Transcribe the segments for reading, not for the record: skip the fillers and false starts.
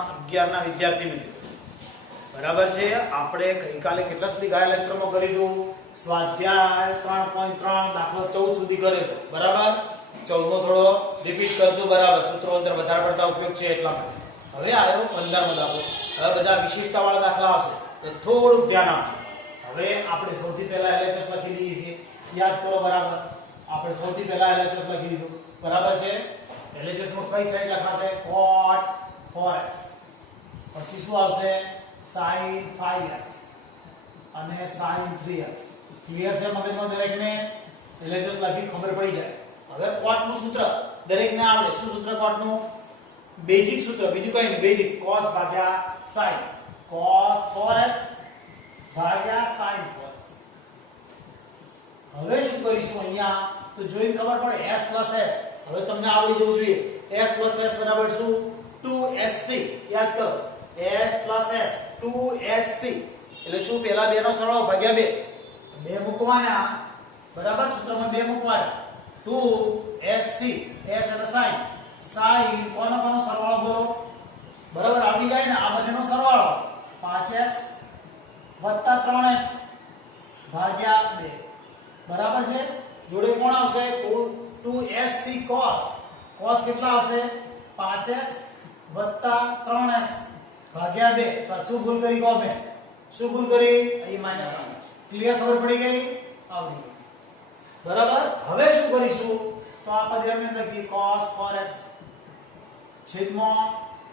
11 ના વિદ્યાર્થી મિત્રો બરાબર છે આપણે ગઈકાલે કેટલા સુધી ગયા લેક્ચરમાં કરી દીધું સ્વાધ્યાય 3.3 દાખલો 14 સુધી કરેલો બરાબર 14 નો થોડો રિપીટ કરજો બરાબર સૂત્રો અંદર વધારે પડતા ઉપયોગ છે એટલા માટે હવે આવ્યો 15મો દાખલો હવે બધા વિશિષ્ટતાવાળા દાખલા આવશે તો થોડું ધ્યાન આપજો હવે આપણે સૌથી પહેલા LHS લખી દીધી છે યાદ કરો બરાબર આપણે સૌથી પહેલા LHS લખી દીધું બરાબર છે LHS માં કઈ સાઈડ લખાશે cot 4x પછી શું આવશે sin 5x અને sin 3x ક્લિયર છે મગજમાં દરેકને LHS લખી ખબર પડી જાય હવે cot નું સૂત્ર દરેકને આવડે શું સૂત્ર cot નું બેઝિક સૂત્ર બીજું કઈ નહીં બેઝિક cos ભાગ્યા sin cos 4x ભાગ્યા sin 4x હવે શું કરીશું અહીંયા તો જોઈને ખબર પડે s s હવે તમને આવડી જવું જોઈએ s s બરાબર શું 2sc યાદ કરો s s 2sc એટલે શું પહેલા બે નો સરવાળો ભાગ્યા 2 બે મૂકવાના બરાબર સૂત્રમાં 2 મૂકવાના 2sc s એટલે sin sin કોનો સરવાળો બોલો બરાબર આવડી જાય ને આ બંનેનો સરવાળો 5x 3x ભાગ્યા 2 બરાબર છે જોડે કોણ આવશે 2sc cos cos કેટલા આવશે 5x 3x ભાગ્યા 2 સાચું ભૂલ કરી કહો મેં શું ભૂલ કરી અહીં માઈનસ આવે ક્લિયર ખબર પડી ગઈ આવડી ગઈ બરાબર હવે શું કરીશું તો આ પદ એમ લખી cos 4x છેદમાં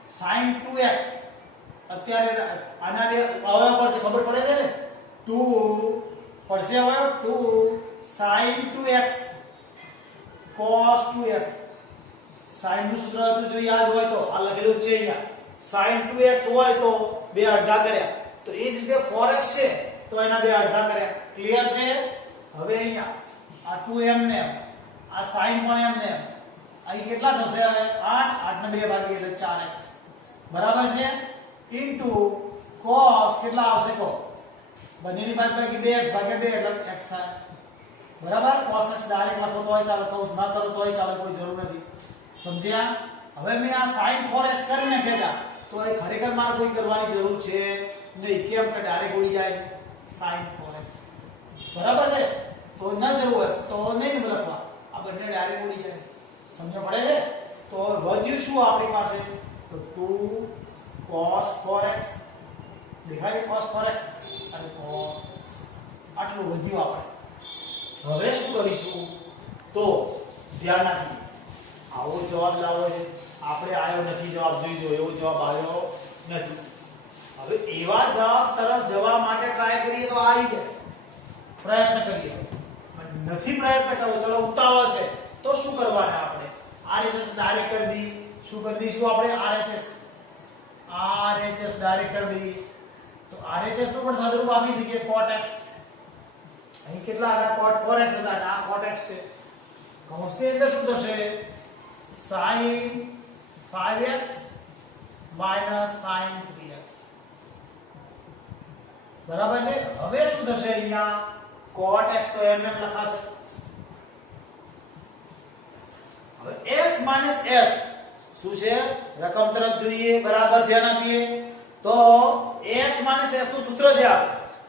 sin 2x અત્યારે આના બે અવયવ પડશે ખબર પડે છે ને 2 પડશે અવયવ 2 sin 2x cos 2x sin નું સૂત્ર હતું જો યાદ હોય તો આ લખેલું છે અહીંયા sin 2x હોય તો બે અડધા કર્યા તો એ જ રીતે 4x છે તો એના બે અડધા કર્યા ક્લિયર છે હવે અહીંયા આ 2m ને આ sin પણ m ને અહીં કેટલા થશે હવે 8 8 ને 2 ભાગી એટલે 4x બરાબર છે ઇન્ટુ cos કેટલા આવશે કો બંનેની બાદબાકી 2x ભાગ્યા 2 એટલે x બરાબર cos x ડાયરેક્ટ લખો તોય ચાલે કૌંસ ના કરો તોય ચાલે કોઈ જરૂર નથી સમજ્યા હવે મેં આ sin 4x કરી નાખ્યા તો એ ખરેખર મારે કોઈ કરવાની જરૂર છે નહીં કેમ કે ડાયરેક્ટ ઉડી જાય sin 4x બરાબર છે તો ન જરૂર હોય તો નહીં લખવા આ બંને ડાયરેક્ટ ઉડી જાય સમજ પડે છે તો વધ્યું શું આપણી પાસે તો 2 cos 4x દેખાય cos 4x અને cos આટલું વધ્યું આપણે હવે શું કરીશું તો ધ્યાન રાખીએ આવો જવાબ લાવો છે આપણે આયો નથી જવાબ જોઈજો એવો જવાબ આવ્યો નથી હવે એવા જવાબ તરફ જવા માટે ટ્રાય કરીએ તો આવી જાય પ્રયત્ન કરીએ નથી પ્રયત્ન કરવો ચલો ઉતાવળ છે તો શું કરવાના આપણે RHS ડાયરેક્ટ કરી દી શું કરી દઈશું આપણે RHS ડાયરેક્ટ કરી દી તો RHS નું પણ સાદુરૂપ આપી શકીએ cot x અહીં કેટલા હતા cot 4x હતા આ cot x છે કૌંસની અંદર શું થશે sin 5x sin 3x બરાબર છે હવે શું થશે અહીંયા cot x તો એમ લખાશે હવે s s શું છે રકમ તરફ જોઈએ બરાબર ધ્યાન આપીએ તો s s નું સૂત્ર છે આ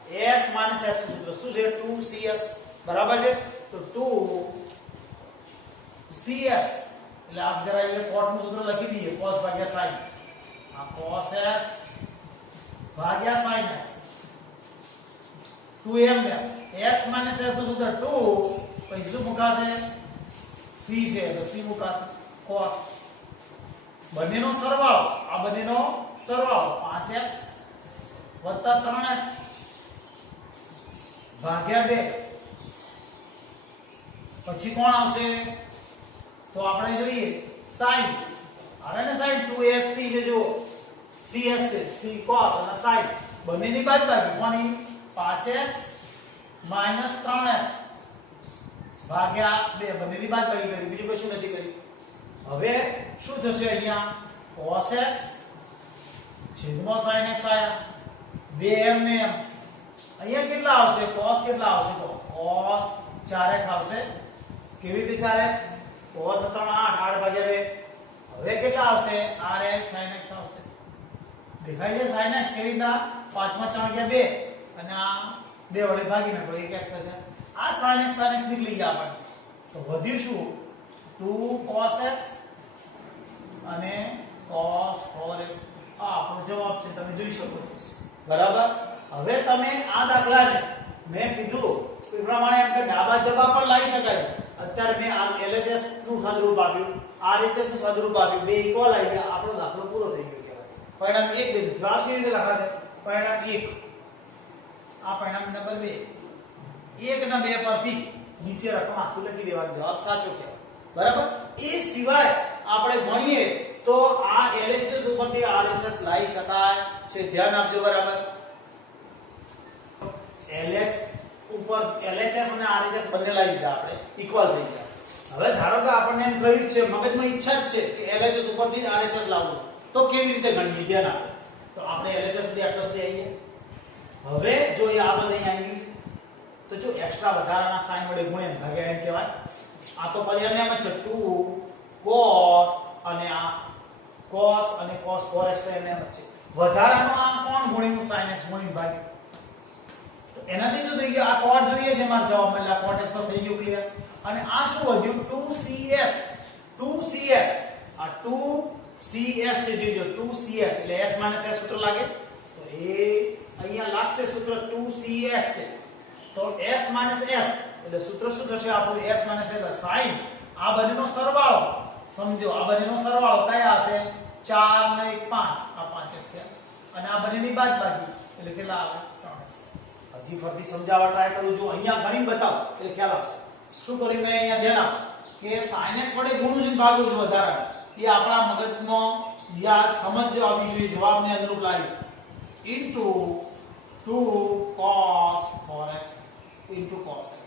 s s નું સૂત્ર શું છે 2cs બરાબર છે તો 2cs એટલે આપ જરા એ cot નું સૂત્ર લખી દઈએ cos ભાગ્યા sin આ cos x ભાગ્યા sin x 2m ને s s નું સૂત્ર 2 પછી શું મુકાશે c છે તો c મુકાશે cos બંનેનો સરવાળો આ બંનેનો સરવાળો 5x 3x ભાગ્યા 2 પછી કોણ આવશે તો આપણે જોઈએ sin આવે ને sin 2sc છે જો cs છે c cos અને sin બંનેની બાદબાકી કોની 5x 3x ભાગ્યા 2 બંનેની બાદબાકી કરી બીજું કશું નથી કરી હવે શું થશે અહીંયા cos x છેદમાં sin x આયા 2m ને m અહીંયા કેટલા આવશે cos કેટલા આવશે તો cos 4x આવશે કેવી રીતે 4x cos 3 8 8 ભાગ્યા 2 હવે કેટલા આવશે rx sin x આવશે દેખાય છે sin x કેવી રીતના 5 માં 3 ગયા 2 અને આ 2 વડે ભાગી નાખો 1x વધે આ sin x નીકળી ગયા આપણે તો વધ્યું શું 2 cos x અને cos 4x આ આપણો જવાબ છે તમે જોઈ શકો છો બરાબર હવે તમે આ દાખલાને મેં કીધું એ પ્રમાણે એમ કે ડાબા જવાબ પણ લાવી શકાય અત્યારે મેં આ LHS નું સાદુરૂપ આપ્યું આ રીતે નું સાદુરૂપ આપ્યું બે ઇક્વલ આવી ગયા આપણો દાખલો પૂરો થઈ ગયો કહેવાય પરિણામ 1 2 જવાબ કેવી રીતે લખાશે પરિણામ 1 આ પરિણામ નંબર 2 1 ના 2 પરથી નીચે રકમ આખું લખી દેવાનો જવાબ સાચો કહેવાય બરાબર એ સિવાય આપણે ગણીએ તો આ LHS ઉપરથી RHS લાવી શકાય છે ધ્યાન આપજો બરાબર LH ઉપર LHS અને RHS બંને લાવી દીધા આપણે ઇક્વલ થઈ ગયા હવે ધારો કે આપણને એમ કહ્યું છે મગજમાં ઈચ્છા જ છે કે LHS ઉપરથી RHS લાવવું તો કેવી રીતે ગણીએ ધ્યાન આપો તો આપણે LHS સુધી આટલા સુધી આવીએ હવે જો એ આ બધે અહીં આવી તો જો એક્સ્ટ્રા વધારાના સાઈન વડે ગુણે ભાગ્યા એમ કહેવાય આ તો પરિણામ એમ છે 2 cos અને આ cos અને cos 4x તો એમ જ છે વધારાનો આ કોણ ગુણ્યું sin x ગુણ્યું ભાગ્ય તો એનાથી શું થઈ ગયું આ cot જોઈએ છે મારો જવાબ એટલે આ cot x તો થઈ ગયું ક્લિયર અને આ શું વધ્યું 2cs આ 2cs છે જોજો 2cs એટલે s - s સૂત્ર લાગે તો એ અહીંયા લાગશે સૂત્ર 2cs છે તો s - s એટલે સૂત્ર શું થશે આપણું s - s એટલે sin આ બંનેનો સરવાળો સમજો આ બંનેનો સરવાળો કયા હશે 4 ને 1 5 આ 5x છે અને આ બંનેની બાદબાકી એટલે કેટલા આવે 3x હજી ફરીથી સમજાવવા ટ્રાય કરું જો અહીંયા ગણી બતાવો એટલે ખ્યાલ આવશે શું કરી મેં અહીંયા ધ્યાન આપો કે sin x વડે ગુણું છે ભાગવું છે વધારાનું એ આપણા મગજમાં યાદ સમજ આવી જોઈએ જવાબને અનુરૂપ લાવી into 2 cos 4x into cos x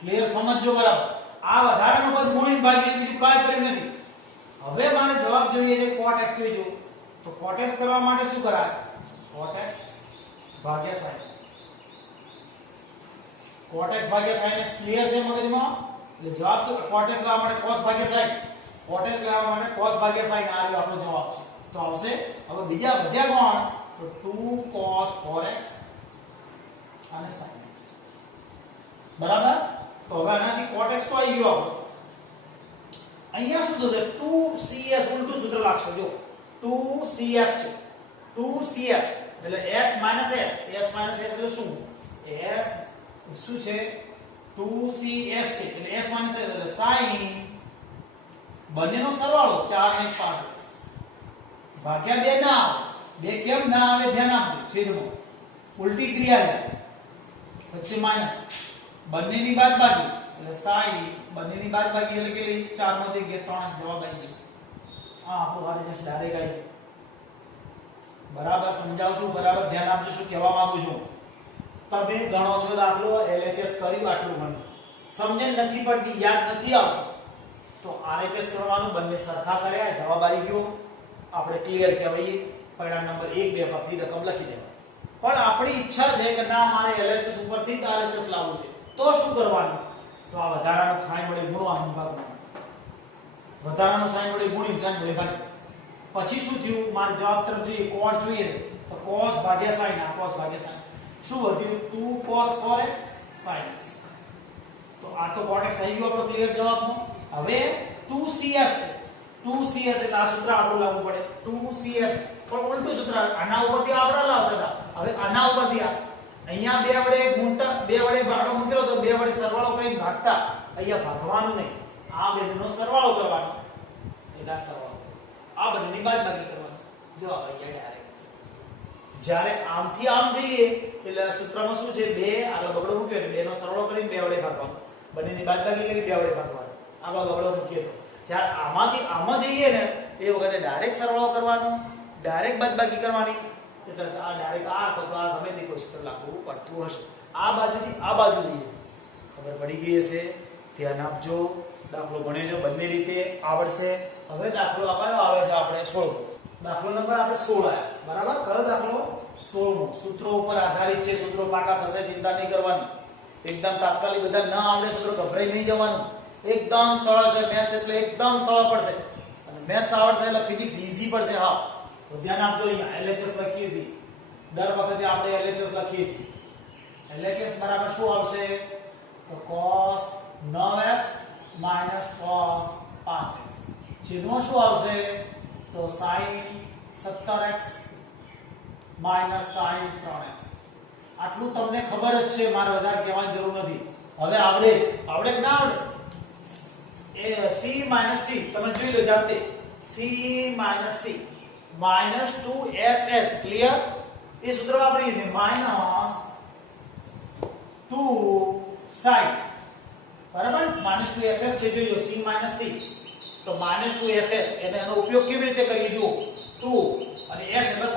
clear સમજજો બરાબર આ વધારાનો પદ ગુણીને ભાગી બીજું કાંઈ કર્યું નથી હવે મારે જવાબ જોઈએ છે cot x જોઈજો તો cot x કરવા માટે શું કરાય cot x ભાગ્યા sin x cot x ભાગ્યા sin x ક્લિયર છે મગજમાં એટલે જવાબ શું cot x લેવા માટે cos ભાગ્યા sin cot x લેવા માટે cos ભાગ્યા sin આ રહ્યો આપણો જવાબ છે તો આવશે હવે બીજા વધ્યા કોણ તો 2 cos 4x અને sin x બરાબર તો હવે આનાથી cot x તો આવી ગયો આપણો અહીંયા શું થશે 2cs ઉલટું સૂત્ર લાગશે જો 2cs છે 2cs એટલે s - s એટલે શું s શું છે 2cs છે એટલે s - s એટલે sin બંનેનો સરવાળો 4 ને 5 ભાગ્યા 2 ના આવે 2 કેમ ના આવે ધ્યાન આપજો છેદમાં ઉલટી ક્રિયા પછી માઈનસ બંનેની બાદબાકી એટલે sin બંનેની બાદબાકી એટલે કેટલી 4 માંથી 3 જવાબ આવી ગયો આ આપણો વારે જસ્ટ ડાયરેક્ટ આવી બરાબર સમજાવું છું બરાબર ધ્યાન આપજો શું કહેવા માંગુ છું તમે ગણો છો દાખલો LHS કર્યું આટલું ગણો સમજણ નથી પડતી યાદ નથી આવતું તો RHS કરવાનું બંને સરખા કર્યા જવાબ આવી ગયો આપણે ક્લિયર કહેવાય પરિણામ નંબર 1 2 પરથી રકમ લખી દેવા પણ આપણી ઈચ્છા છે કે ના મારે LHS ઉપરથી જ RHS લાવવું છે તો શું કરવાનું તો આ વધારાનો sin વડે ગુણવાનું ભાગવાનું વધારાનો sin વડે ગુણી sin વડે ભાગી પછી શું થયું મારે જવાબ તરફ જોઈએ cot જોઈએ તો cos ભાગ્યા sin આ cos ભાગ્યા sin શું વધ્યું 2 cos 4x sin x તો આ તો cot x આવી ગયો આપણો ક્લિયર જવાબનો હવે 2cs છે 2cs એટલે આ સૂત્ર આપણે લાવવું પડે 2cs પણ ઉલટું સૂત્ર આના ઉપરથી આપણે લાવતા હતા હવે આના ઉપરથી અહીંયા 2 વડે ગુણતા 2 વડે ભાગો મૂકેલો તો 2 વડે સરવાળો કરીને ભાગતા અહીંયા ભાગવાનું નહીં આ બેનો સરવાળો કરવાનો એટલે સરવાળો આ બંનેની બાદબાકી કરવાનો જવાબ અહીંયા ડાયરેક્ટ જ્યારે આમથી આમ જઈએ એટલે સૂત્રમાં શું છે 2 આગળ બગડો મૂક્યો એટલે 2 નો સરવાળો કરીને 2 વડે ભાગવાનો બંનેની બાદબાકી કરી 2 વડે ભાગવાનો આગળ બગડો મૂક્યો તો જ્યારે આમાંથી આમાં જઈએ ને એ વખતે ડાયરેક્ટ સરવાળો કરવાનો ડાયરેક્ટ બાદબાકી કરવાની એટલે આ ડાયરેક્ટ આ તો આ ગમે તે કોઈ સૂત્ર લાગુ પડતું હશે આ બાજુથી આ બાજુ જઈએ ખબર પડી ગઈ હશે ધ્યાન આપજો દાખલો ગણ્યો છે બંને રીતે આવડશે હવે દાખલો કયો આવે છે આપણે 16 દાખલો નંબર આપણે 16 આયા બરાબર કયો દાખલો 16 સૂત્રો ઉપર આધારિત છે સૂત્રો પાકા થશે ચિંતા નહીં કરવાની એકદમ તાત્કાલિક બધા ન આવડે સૂત્રો ગભરાઈ નહીં જવાનું એકદમ સરળ છે મેથ્સ એટલે એકદમ સરળ પડશે અને મેથ્સ આવડશે એટલે ફિઝિક્સ ઈઝી પડશે હા તો ધ્યાન આપજો, અહીંયા LHS લખીએ છીએ દર વખતે આપણે LHS લખીએ છીએ. LHS બરાબર શું આવશે? તો cos 9x cos 5x. છેદમાં શું આવશે? તો sin 17x sin 3x. આટલું તમને ખબર જ છે, મારે વધારે કહેવાની જરૂર નથી. હવે આવડે કે ના આવડે? એ c c તમે જોઈ લો જાતે. c -2ss clear? એ સૂત્ર વાપરીએ છીએ -2 sin બરાબર. -2ss છે, જોઈ લો c c તો -2ss એનો ઉપયોગ કેવી રીતે કરીએ જુઓ. 2 અને s એટલે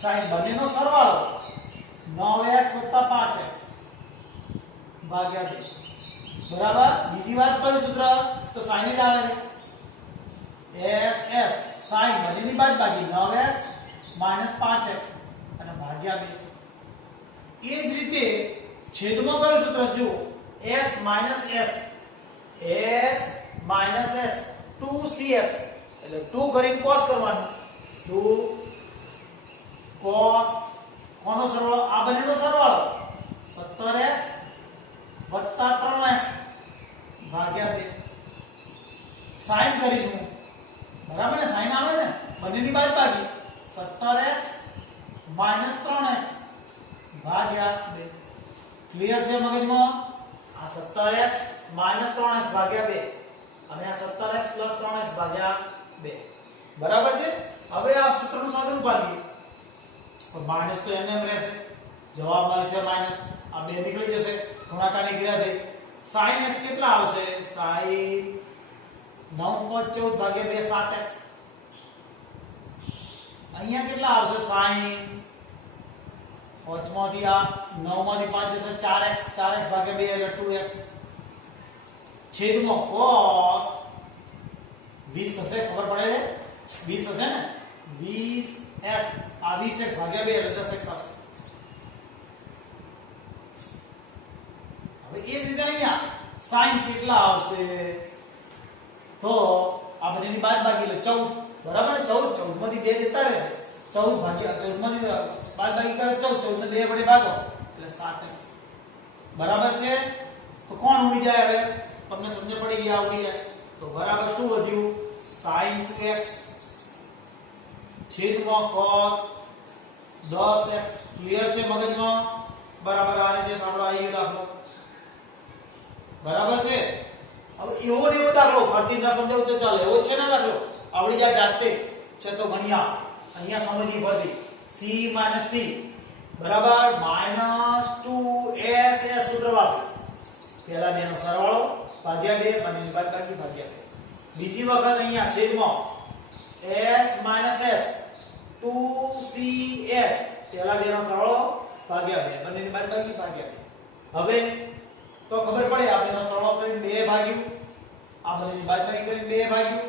sin બંનેનો સરવાળો 9x + 5x ભાગ્યા 2 બરાબર. બીજી વાત કયું સૂત્ર? તો sin જ આવે છે. ss sin બંનેની બાદબાકી 9x - 5x અને ભાગ્યા 2. એ જ રીતે છેદમાં કયું સૂત્ર જુઓ? s s 2cs એટલે 2 કરીને cos કરવાનું. 2 cos કોનો સરવાળો? આ બંનેનો સરવાળો 17x + 3x ભાગ્યા 2. sin કરીશું બરાબર ને? sin આવે ને બંનેની બાદબાકી 17x - 3x ભાગ્યા 2. ક્લિયર છે મગજમાં? આ 17x - 3x ભાગ્યા 2 અને આ 17x + 3x ભાગ્યા 2 બરાબર છે. હવે આ સૂત્રનું સાદું પાડીએ તો માઈનસ તો એમ રહેશે, જવાબ મળે છે માઈનસ. આ 2 નીકળી જશે, ગુણાકારની ક્રિયા થઈ. sin s કેટલા આવશે? sin 9 + 14 ભાગ્યા 2 7x. અહીંયા કેટલા આવશે? sin 5 માંથી આ 9 માંથી 5 જશે 4x ભાગ્યા 2 એટલે 2x. છેદમાં cos 20 થશે, ખબર પડે છે? 20 થશે ને? 20x આ 20x ભાગ્યા 2 એટલે 10x આવશે. હવે એ જ રીતે અહીંયા sin કેટલા આવશે? તો આ બધાની બાદબાકી એટલે 14 બરાબર ને? 14 માંથી 2 જતા રહેશે. 14 ભાગ્યા 14 માંથી બાદબાકી કરે 14 ને 2 વડે ભાગો એટલે 7x બરાબર છે. તો કોણ ઉડી જાય? હવે તમને સમજ પડી ગયા, ઉડી જાય. તો બરાબર શું વધ્યું? sin 2x છેદમાં cos 10x. ક્લિયર છે મગજમાં? બરાબર. આને જે સાંભળો આવી દાખલો બરાબર છે. હવે એવો ને એવો દાખલો ફરતી ના સમજાવું તો ચાલે, એવો છે ને દાખલો આવડી જાય જાતે છે તો ગણ્યા. અહીંયા સમજી પડતી c c બરાબર -2ss સૂત્ર વાપરો. પહેલા બેનો સરવાળો ભાગ્યા 2 બંનેની બાદબાકી ભાગ્યા 2. બીજી વખત અહીંયા છેદમાં s s 2cs પહેલા બેનો સરવાળો ભાગ્યા 2 બંનેની બાદબાકી ભાગ્યા 2. હવે તો ખબર પડે આ બેનો સરવાળો કરીને 2 ભાગ્યું, આ બંનેની બાદબાકી કરીને 2 ભાગ્યું,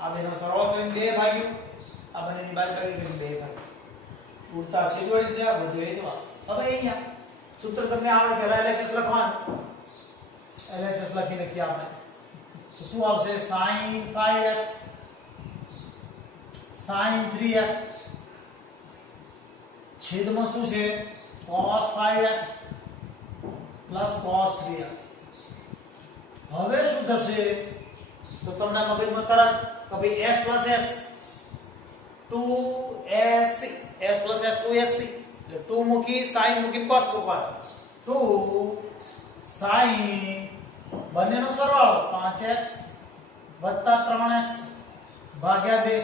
આ બેનો સરવાળો કરીને 2 ભાગ્યું, આ બંનેની બાદબાકી કરીને 2 ભાગ્યું. ઉડતા છેદ વળી દે બધું એ જવાબ. હવે અહીંયા સૂત્ર તમને આવડે, પહેલા LHS લખવાનું. LHS લખી નાખીએ આપણે. તો શું આવશે? sin 5x sin 3x છેદમાં શું છે? cos 5x cos 3x. હવે શું થશે? તો તમને મગજમાં તરત કે ભાઈ s s 2sc s 2sc એટલે 2 મૂકી sin મૂકી cos મૂકવાનું. 2 sin બંનેનો સરવાળો 5x + 3x ભાગ્યા 2.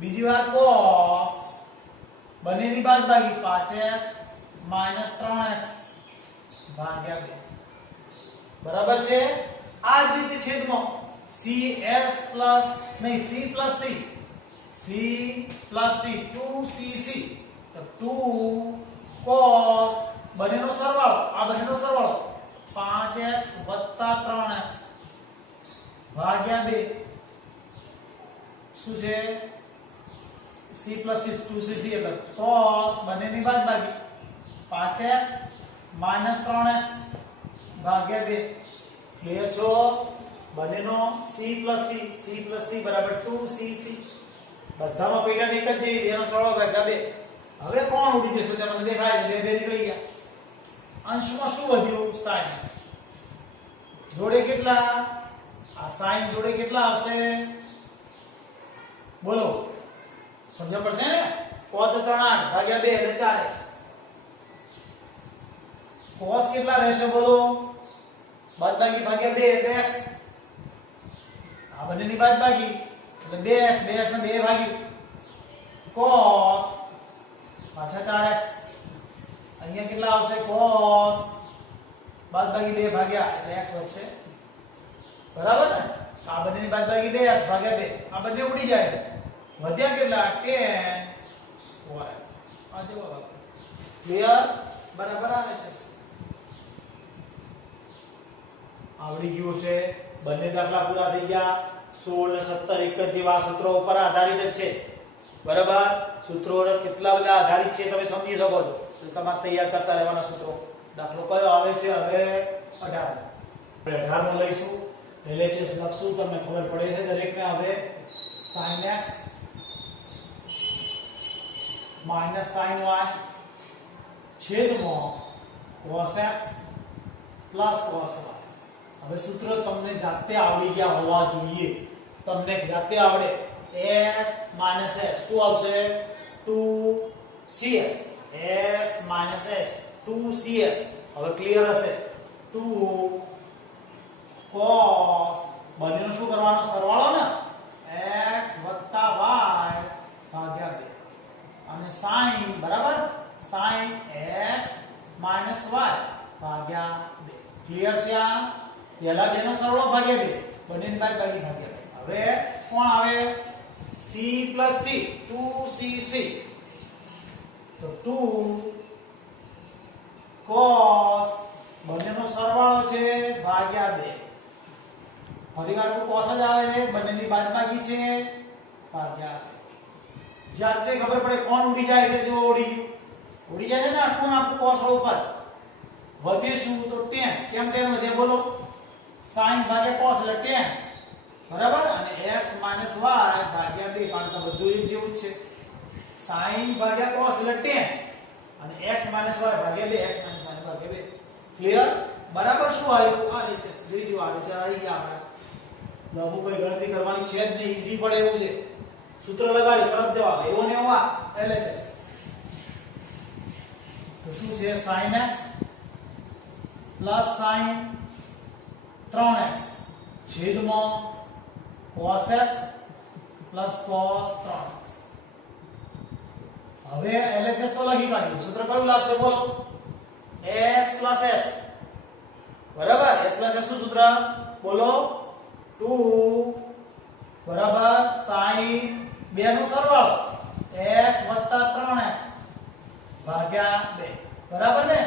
બીજી વાર cos બંનેની બાદબાકી 5x - 3x ભાગ્યા 2 બરાબર છે. આ જ રીતે છેદમાં cs પ્લસ નહીં c પ્લસ c 2cc તો 2 cos બંનેનો સરવાળો આ બંનેનો સરવાળો 5x + 3x ભાગ્યા 2 શું છે? c + c 2cc એટલે cos બંનેની બાદબાકી 5x - 3x ભાગ્યા 2. ક્લિયર છો? બંનેનો c + c બરાબર 2cc બધામાં પેટર્ન એક જ જેવી, એનો સરવાળો ભાગ્યા 2. હવે કોણ ઉડી જશે તમને દેખાય છે, 2 નીકળી ગયા. અંશમાં શું વધ્યું? sin x. જોડે કેટલા? આ sin જોડે કેટલા આવશે? બોલો, સમજ પડશે ને? cos 3 8 ભાગ્યા 2 એટલે 4x. cos કેટલા રહેશે બોલો? બાદબાકી ભાગ્યા 2 એટલે x. આ બંનેની બાદબાકી એટલે 2x, 2x ને 2 ભાગ્યું. cos પાછા 4x. અહીંયા કેટલા આવશે? cos બાદબાકી 2 ભાગ્યા એટલે x વધશે. બરાબર ને? આ બંનેની બાદબાકી 2x ભાગ્યા 2. આ બંને ઉડી જાય. વધ્યા કેટલા? 10 4x. આ જવાબ આપો. ક્લિયર? બરાબર આવે છે. આવડી ગયું છે. બંને દાખલા પૂરા થઈ ગયા. 16 ને 17 એક જ જેવા સૂત્રો ઉપર આધારિત જ છે. બરાબર? સૂત્રો કેટલા બધા આધારિત છે તમે સમજી શકો છો. તો તમારે તૈયાર કરતા રહેવાના સૂત્રો. દાખલો કયો આવે છે? હવે 18. આપણે 18 માં લઈશું. LHS લખશું, તમને ખબર પડે છે દરેકને. હવે sin x minus sin y છેદમાં cos x plus cos y. હવે સૂત્ર તમને જાતે આવડી ગયા હોવા જોઈએ. તમને જાતે આવડે. s minus s શું આવશે? 2cs. s minus s 2cs. હવે ક્લિયર હશે. 2 cos બંનેનો શું કરવાનો? સરવાળો ને? x y ભાગ્યા 2. અને sin બરાબર? sin x minus y ભાગ્યા 2. ક્લિયર છે? આ પહેલા બેનો સરવાળો ભાગ્યા 2, બંનેની બાદબાકી ભાગ્યા 2. હવે કોણ આવે? c plus c 2cc. તો 2 cos બંનેનો સરવાળો છે ભાગ્યા 2. ફરીવાર cos જ આવે છે, બંનેની બાદબાકી છે ભાગ્યા 2. જાતે ખબર પડે કોણ ઉડી જાય છે. જો ઉડી જાય છે ને આખું આખું cos ઉપર. વધે શું? તો 10. કેમ 10 વધે બોલો? sin ભાગ્યા cos એટલે 10. બરાબર? અને x minus y ભાગ્યા 2. કારણ કે બધું એક જેવું જ છે. sin ભાગ્યા cos એટલે 10 અને x minus y ભાગ્યા 2. x minus y ભાગ્યા 2. ક્લિયર? બરાબર? શું આવ્યું? આ રીતે જોઈજો. આ રીતે આવી ગયા આપણે. લઘુ કોઈ ગણતરી કરવાની છે જ નહીં. ઈઝી પડે એવું છે. સૂત્ર લગાડી તરત જવાબ. એવો ને એવો આ LHS. તો શું છે? sin x plus sin 3x છેદમાં cos x plus cos 3x. હવે LHS તો લખી કાઢ્યું. સૂત્ર કયું લાગશે બોલો? s plus s. બરાબર? s plus s નું સૂત્ર બોલો? 2 બરાબર sin 2 નો સરવાળો x 3x ભાગ્યા 2. બરાબર ને?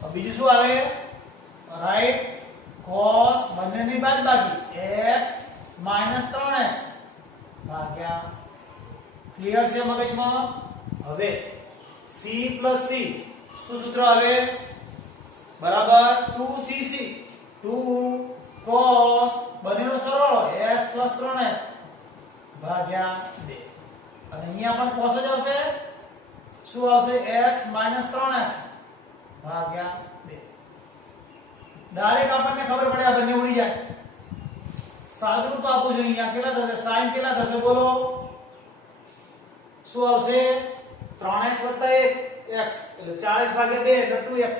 હવે બીજું શું આવે? રાઈટ? cos બંનેની બાદબાકી x minus 3x ભાગ્યા. ક્લિયર છે મગજમાં? હવે c plus c શું સૂત્ર આવે? બરાબર 2cc. 2 cos બંનેનો સરવાળો x plus 3x ભાગ્યા 2. અને અહીંયા પણ cos જ આવશે. શું આવશે? x minus 3x ભાગ્યા 2. ડાયરેક્ટ આપણને ખબર પડે આ બંને ઉડી જાય. સાદુરૂપ આપું છું. અહીંયા કેટલા થશે? sin કેટલા થશે બોલો? શું આવશે? 3x 1 x એટલે 4x ભાગ્યા 2 એટલે 2x.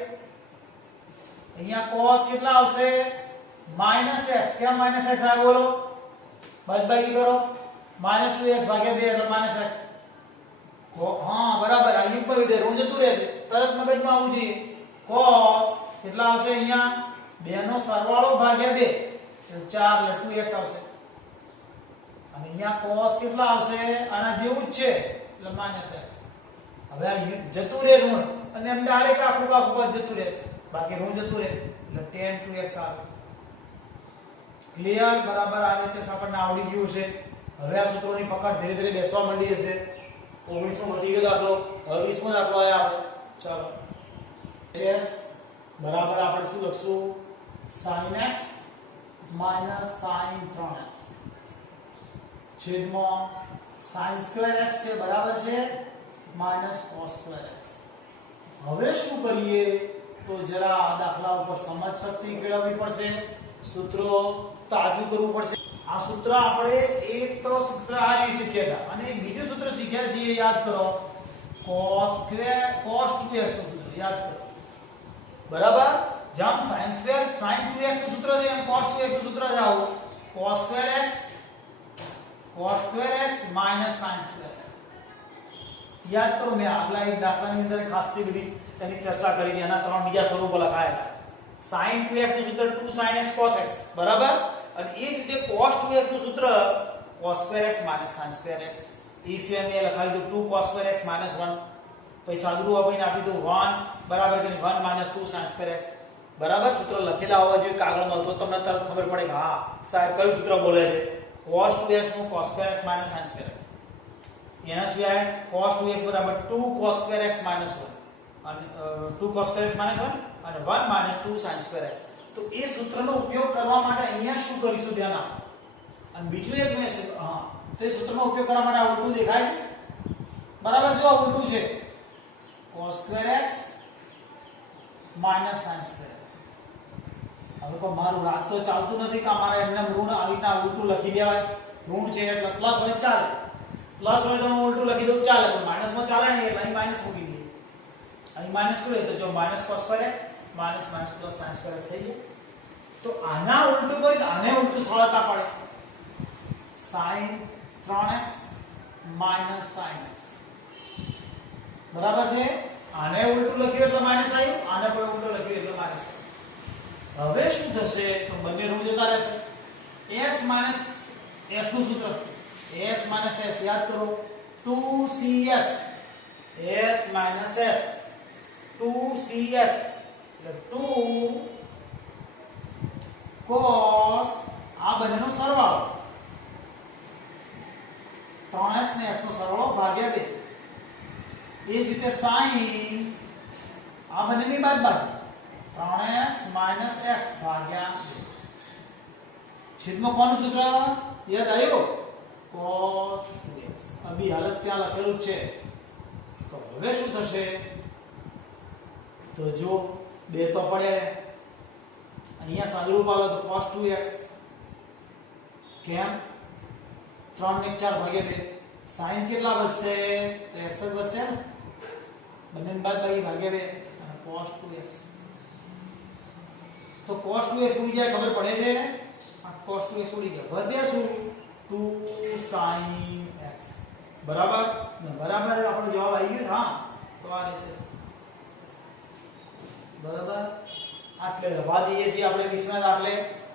અહીંયા cos કેટલા આવશે? -x. કેમ -x આવે બોલો? બાદબાકી કરો. -2x ભાગ્યા 2 એટલે -x. હા બરાબર. આ યુગ પર વિધેય ઋણ જતું રહેશે. તરત મગજમાં આવવું જોઈએ. cos કેટલા આવશે? અહીંયા 2 નો સરવાળો ભાગ્યા 2 એટલે 4 એટલે 2x આવશે. અને અહીંયા cos કેટલા આવશે? આના જેવું જ છે એટલે -x. હવે આ જતું રહે ઋણ અને એમ ડાયરેક્ટ આખું પદ જતું રહેશે. બાકી ઋણ જતું રહે એટલે tan 2x આવે. ક્લિયર? બરાબર આવે છે. આપણને આવડી ગયું છે. હવે આ સૂત્રોની પકડ ધીરે ધીરે બેસવા માંડી હશે. 19 વધી ગયો દાખલો. હવે 20 દાખલો આયા આપણે. ચાલો s બરાબર આપણે શું લખશું? sin x minus sin 3x છેદમાં sin સ્ક્વેર x છે બરાબર છે માઈનસ cos સ્ક્વેર x. હવે શું કરીએ તો જરા આ દાખલા ઉપર સમજ શક્તિ કેળવવી પડશે, સૂત્રો તાજુ કરવું પડશે. આ સૂત્ર આપણે એક તો સૂત્ર આ રીતે શીખ્યા હતા અને બીજું સૂત્ર શીખ્યા છીએ યાદ કરો cos 2x નું સૂત્ર યાદ કરો બરાબર. જેમ sin 2x નું સૂત્ર છે એમ cos 2x નું સૂત્ર જાઓ cos square x minus sin square x. યાદ કરો મેં આગલા એક દાખલાની અંદર ખાસી બધી તેની ચર્ચા કરી હતી, એના ત્રણ બીજા સ્વરૂપો લખાયા હતા. sin 2x નું સૂત્ર 2 sin x cos x બરાબર, અને એ જ રીતે cos 2x નું સૂત્ર cos square x minus sin square x. એ સિવાય મેં લખાવી દીધું 2 cos square x minus 1, પછી સાદુરૂપ આપીને આપી દઉં 1 બરાબર કે 1 minus 2 sin square x બરાબર. સૂત્ર લખેલા હોવા જોઈએ કાગળમાં, તો તમને તરત ખબર પડે કે હા સાહેબ કયું સૂત્ર બોલે છે. cos 2x નું cos square x minus sin square x. એના સિવાય cos 2x બરાબર 2 cos square x minus 1 અને 2 cos square x minus 1 અને 1 minus 2 sin square x. તો એ સૂત્રનો ઉપયોગ કરવા માટે અહીંયા શું કરીશું ધ્યાન આપો. અને બીજું એક મેં હા તો એ સૂત્રનો ઉપયોગ કરવા માટે આ ઉલટું દેખાય છે બરાબર. જો આ ઉલટું છે cos square x minus sin square x. હવે તો મારું રાત તો ચાલતું નથી કે અમારે એમને ઋણ આવી રીતના ઉલટું લખી દેવાય. ઋણ છે એટલે પ્લસ હોય ચાલે, પ્લસ હોય તો હું ઉલટું લખી દઉં ચાલે, પણ માઈનસ માં ચાલે નહીં એટલે અહીં માઈનસ મૂકી દઈએ. અહીં માઈનસ કરીએ તો જો minus cos square x minus minus plus sin square x થઈ જાય. તો આના ઉલટું કરી તો આને ઉલટું સરળતા પડે sin 3x minus sin x બરાબર છે. આને ઉલટું લખ્યું એટલે માઈનસ આવ્યું, આને પણ ઉલટું લખ્યું એટલે માઈનસ આવ્યું. હવે શું થશે તો બંને ઋણ જતા રહેશે. s minus s નું સૂત્ર s minus s યાદ કરો 2cs s minus s 2cs એટલે 2 cos આ બંનેનો સરવાળો 3x ને x નો સરવાળો ભાગ્યા 2. એ જ રીતે sin આ બંનેની બાદબાકી 3x minus x ભાગ્યા 2. છેદમાં કોનું સૂત્ર યાદ આવ્યું cos 2x. અભી હાલત ત્યાં લખેલું છે. તો હવે શું થશે તો જો બે તો પડ્યા અહીંયા સાદુરૂપ આવે તો cos 2x કેમ 3 ને 4 ભાગ્યા 2. sin કેટલા વધશે તો x જ વધશે ને, બંનેની બાદબાકી ભાગ્યા 2 અને cos 2x. તો cos 2x ઉડી જાય ખબર પડે છે. આ cos 2x ઉડી ગયા, વધે શું 2 sin x બરાબર. બરાબર આપણો જવાબ આવી ગયો. હા તો આ રીતે બરાબર. આટલે રવા દઈએ છીએ આપણે 20 ના દાખલે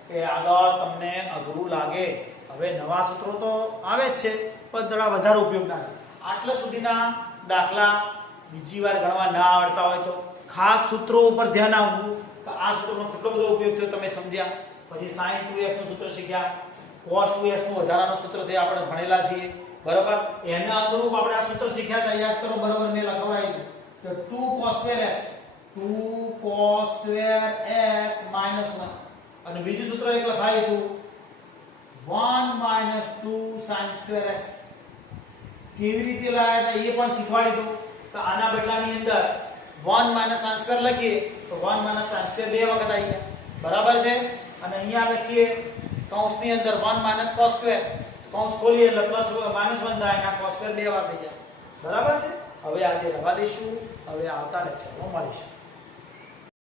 કે આગળ તમને અઘરું લાગે. હવે નવા સૂત્રો તો આવે જ છે પણ થોડા વધારે ઉપયોગના છે. આટલા સુધીના દાખલા બીજી વાર ગણવા ના આવડતા હોય તો ખાસ સૂત્રો ઉપર ધ્યાન આપવું કે આ સૂત્રનો કેટલો બધો ઉપયોગ થયો તમે સમજ્યા. પછી sin 2x નું સૂત્ર શીખ્યા, cos 2x નું વધારાનું સૂત્ર તે આપણે ભણેલા છીએ બરાબર. એના અનુરૂપ આપણે આ સૂત્ર શીખ્યા હતા યાદ કરો બરાબર. મેં લખવાયું કે 2 cos square x 2 cos square x minus 1 અને બીજું સૂત્ર એક લખાયું હતું 1 minus 2 sin square x. કેવી રીતે લાયા હતા એ પણ શીખવાડી દઉં. તો આના બદલાની અંદર 1 minus sin square લખીએ તો 1 minus sin square બે વખત આવી જાય બરાબર છે. અને અહીંયા લખીએ કૌંસની અંદર 1 minus cos square, કૌંસ ખોલીએ એટલે પ્લસ માઈનસ 1 થાય અને cos square બે વાર થઈ જાય બરાબર છે. હવે આજે રવા દઈશું. હવે આવતા લેક્ચરમાં મળીશું.